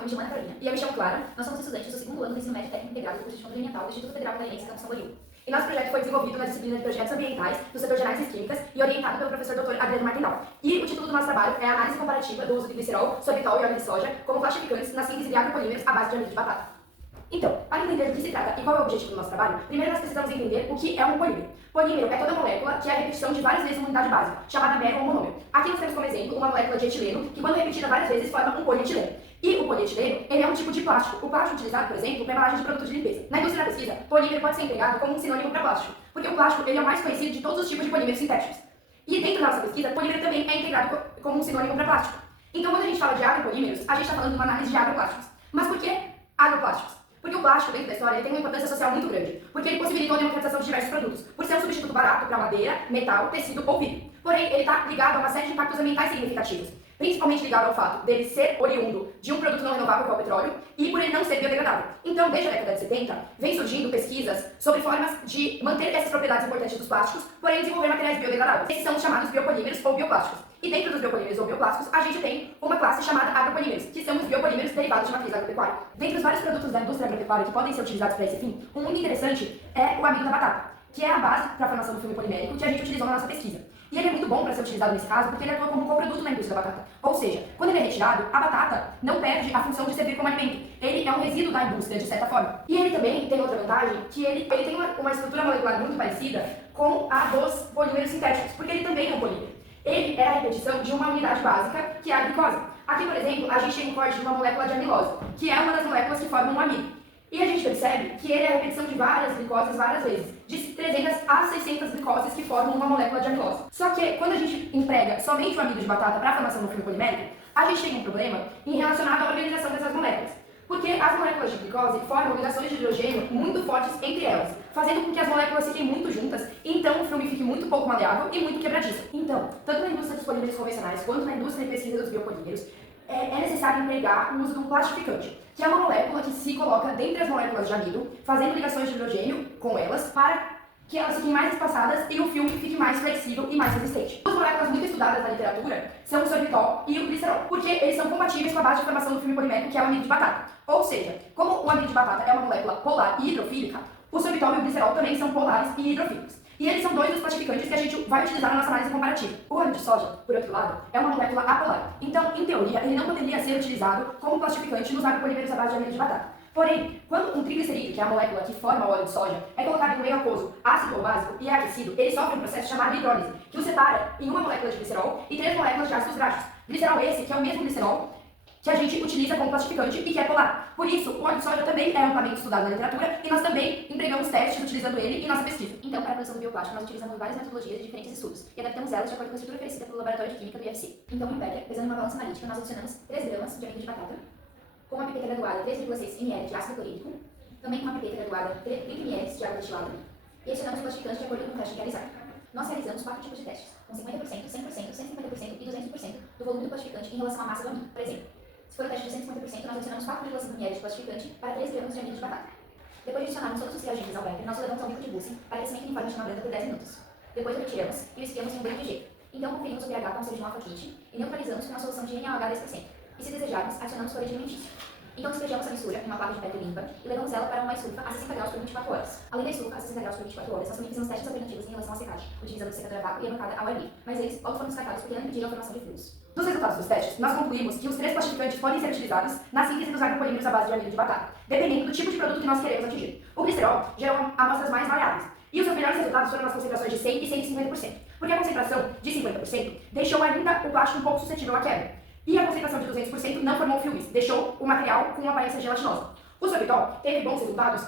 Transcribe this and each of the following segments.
eu me chamo Ana Carolina. E eu me chamo Clara. Nós somos estudantes do segundo ano do ensino médio técnico integrado do curso de Gestão Ambiental do Instituto Federal Catarinense Campus São Bolinho. E nosso projeto foi desenvolvido na disciplina de projetos ambientais do setor de análises químicas e orientado pelo professor Dr. Adriano Martindal. E o título do nosso trabalho é a análise comparativa do uso de glicerol, sorbitol e óleo de soja como plastificantes na síntese de agropolímeros à base de amido de batata. Então, para entender do que se trata e qual é o objetivo do nosso trabalho, primeiro nós precisamos entender o que é um polímero. Polímero é toda molécula que é a repetição de várias vezes uma unidade básica, chamada mero ou monômero. Aqui nós temos como exemplo uma molécula de etileno, que quando repetida várias vezes forma um polietileno. E o polietileno, ele é um tipo de plástico. O plástico utilizado, por exemplo, para embalagem de produtos de limpeza. Na indústria da pesquisa, polímero pode ser empregado como um sinônimo para plástico, porque o plástico ele é o mais conhecido de todos os tipos de polímeros sintéticos. E dentro da nossa pesquisa, polímero também é integrado como um sinônimo para plástico. Então, quando a gente fala de agropolímeros, a gente está falando de uma análise de agroplásticos. Mas por que agroplásticos? Porque o plástico, dentro da história, ele tem uma importância social muito grande, porque ele possibilitou a democratização de diversos produtos, por ser um substituto barato para madeira, metal, tecido ou vidro. Porém, ele está ligado a uma série de impactos ambientais significativos, principalmente ligado ao fato dele ser oriundo de um produto não renovável, que é o petróleo, e por ele não ser biodegradável. Então, desde a década de 70, vem surgindo pesquisas sobre formas de manter essas propriedades importantes dos plásticos, porém desenvolver materiais biodegradáveis. Esses são os chamados biopolímeros ou bioplásticos. E dentro dos biopolímeros ou bioplásticos, a gente tem uma classe chamada agropolímeros, que são os biopolímeros derivados de matriz agropecuária. Dentre os vários produtos da indústria agropecuária que podem ser utilizados para esse fim, um muito interessante é o amido da batata, que é a base para a formação do filme polimérico que a gente utilizou na nossa pesquisa. E ele é muito bom para ser utilizado nesse caso porque ele atua como coproduto na indústria da batata. Ou seja, quando ele é retirado, a batata não perde a função de servir como alimento. Ele é um resíduo da indústria, de certa forma. E ele também tem outra vantagem, que ele tem uma estrutura molecular muito parecida com a dos polímeros sintéticos, porque ele também é um polímero. Ele é a repetição de uma unidade básica, que é a glicose. Aqui, por exemplo, a gente tem um corte de uma molécula de amilose, que é uma das moléculas que formam um amido. E a gente percebe que ele é a repetição de várias glicoses várias vezes, de 300 a 600 glicoses que formam uma molécula de amilose. Só que quando a gente emprega somente o amido de batata para a formação do filme polimérico, a gente tem um problema relacionado à organização dessas moléculas. Porque as moléculas de glicose formam ligações de hidrogênio muito fortes entre elas, fazendo com que as moléculas fiquem muito juntas, e então o filme fique muito pouco maleável e muito quebradiço. Então, tanto na indústria dos polímeros convencionais quanto na indústria de pesquisa dos biopolímeros, é necessário empregar o uso de um plastificante, que é uma molécula que se coloca dentre as moléculas de amido, fazendo ligações de hidrogênio com elas, para que elas fiquem mais espaçadas e o filme fique mais flexível e mais resistente. Duas moléculas muito estudadas na literatura são o sorbitol e o glicerol, porque eles são compatíveis com a base de formação do filme polimérico, que é o amido de batata. Ou seja, como o amido de batata é uma molécula polar e hidrofílica, o sorbitol e o glicerol também são polares e hidrofílicos. E eles são dois dos plastificantes que a gente vai utilizar na nossa análise comparativa. O óleo de soja, por outro lado, é uma molécula apolar. Então, em teoria, ele não poderia ser utilizado como plastificante nos agropolímeros à base de amido de batata. Porém, quando um triglicerídeo, que é a molécula que forma o óleo de soja, é colocado em um meio aquoso, ácido ou básico e é aquecido, ele sofre um processo chamado hidrólise, que o separa em uma molécula de glicerol e 3 moléculas de ácidos graxos. Glicerol esse, que é o mesmo glicerol que a gente utiliza como plastificante e que é polar. Por isso, o óleo de soja também é amplamente estudado na literatura e nós também empregamos testes utilizando ele em nossa pesquisa. Então, para a produção do bioplástico, nós utilizamos várias metodologias de diferentes estudos e adaptamos elas de acordo com a estrutura oferecida pelo Laboratório de Química do IFC. Então, em pedra, pesando uma balança analítica, nós adicionamos 3 gramas de amido de batata, com uma pipeta graduada 3,6 ml de ácido clorídrico, também com uma pipeta graduada 30 ml de água destilada, e adicionamos o plastificante de acordo com o teste realizado. Nós realizamos 4 tipos de testes, com 50%, 100%, 150% e 200% do volume do plastificante em relação à massa do amido. Por exemplo, se for o teste de 150%, nós adicionamos 4,5 ml de plastificante para 3 gramas de amido de batata. Depois de adicionarmos todos os reagentes ao becker, nós o levamos ao bico de Bunsen para crescimento uniforme de uma branca por 10 minutos. Depois o retiramos e o esfriamos em um banho de gelo. Então conferimos o pH com soro de um alfa kit e neutralizamos com uma solução de NaOH 10%. E se desejarmos, adicionamos corante alimentício. Então despejamos a mistura em uma placa de pedra limpa e levamos ela para uma estufa a 60 graus por 24 horas. Além da estufa a 60 graus por 24 horas, nós também fizemos testes alternativos em relação à secagem, utilizando secador a vácuo e a bancada ao ar livre, mas eles logo foram descartados porque não impediram a formação de fluidos. Dos resultados dos testes, nós concluímos que os 3 plastificantes podem ser utilizados na síntese dos agropolímeros à base de amido de batata, dependendo do tipo de produto que nós queremos atingir. O glicerol gerou amostras mais variáveis, e os seus melhores resultados foram nas concentrações de 100 e 150%, porque a concentração de 50% deixou ainda o plástico um pouco suscetível à quebra. E a concentração de 200% não formou filmes, deixou o material com uma aparência gelatinosa. O sorbitol teve bons resultados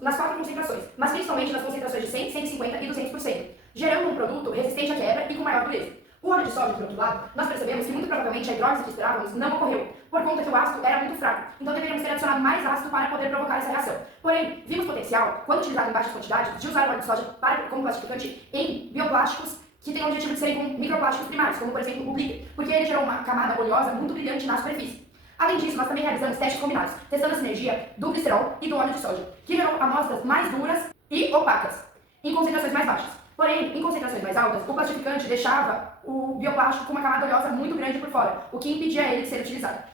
nas 4 concentrações, mas principalmente nas concentrações de 100, 150 e 200%, gerando um produto resistente à quebra e com maior dureza. O óleo de soja, por outro lado, nós percebemos que muito provavelmente a hidrólise que esperávamos não ocorreu, por conta que o ácido era muito fraco, então deveríamos ter adicionado mais ácido para poder provocar essa reação. Porém, vimos potencial, quando utilizado em baixas quantidades, de usar o óleo de soja como plastificante em bioplásticos que tem o objetivo de serem com microplásticos primários, como por exemplo o glitter, porque ele gerou uma camada oleosa muito brilhante na superfície. Além disso, nós também realizamos testes combinados, testando a sinergia do glicerol e do óleo de soja, que gerou amostras mais duras e opacas, em concentrações mais baixas. Porém, em concentrações mais altas, o plastificante deixava o bioplástico com uma camada oleosa muito grande por fora, o que impedia ele de ser utilizado.